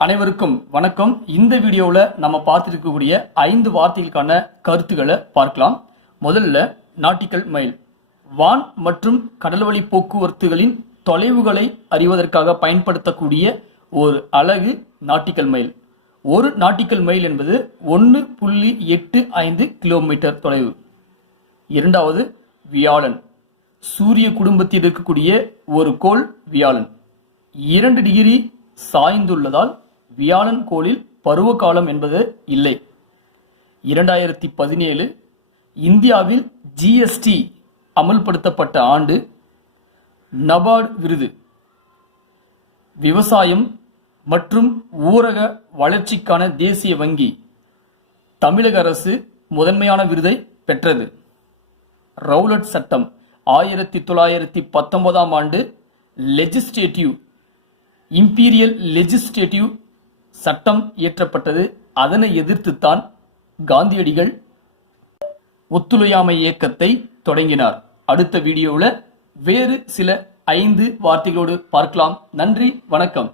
அனைவருக்கும் வணக்கம். இந்த வீடியோவில் நம்ம பார்த்துருக்கக்கூடிய ஐந்து வார்த்தைகளுக்கான கருத்துக்களை பார்க்கலாம். முதல்ல நாட்டிக்கல் மைல் வான் மற்றும் கடல்வழி போக்குவரத்துகளின் தொலைவுகளை அறிவதற்காக பயன்படுத்தக்கூடிய ஒரு அலகு நாட்டிக்கல் மைல் ஒரு நாட்டிக்கல் மைல் என்பது ஒன்று புள்ளி எட்டு ஐந்து கிலோமீட்டர் தொலைவு. இரண்டாவது வியாழன். சூரிய குடும்பத்தில் இருக்கக்கூடிய ஒரு கோள் வியாழன். இரண்டு டிகிரி சாய்ந்துள்ளதால் வியாழன் கோளில் பருவகாலம் என்பது இல்லை. இரண்டாயிரத்தி பதினேழு இந்தியாவில் ஜிஎஸ்டி அமல்படுத்தப்பட்ட ஆண்டு நபார்டு விருது. விவசாயம் மற்றும் ஊரக வளர்ச்சிக்கான தேசிய வங்கி தமிழக அரசு முதன்மையான விருதை பெற்றது. ரவுலட் சட்டம் ஆயிரத்தி தொள்ளாயிரத்தி பத்தொன்பதாம் ஆண்டு லெஜிஸ்லேட்டிவ் இம்பீரியல் லெஜிஸ்லேட்டிவ் சட்டம் இயற்றப்பட்டது. அதனை எதிர்த்துத்தான் காந்தியடிகள் ஒத்துழையாமை இயக்கத்தை தொடங்கினார். அடுத்த வீடியோவில் வேறு சில ஐந்து வார்த்தைகளோடு பார்க்கலாம். நன்றி வணக்கம்.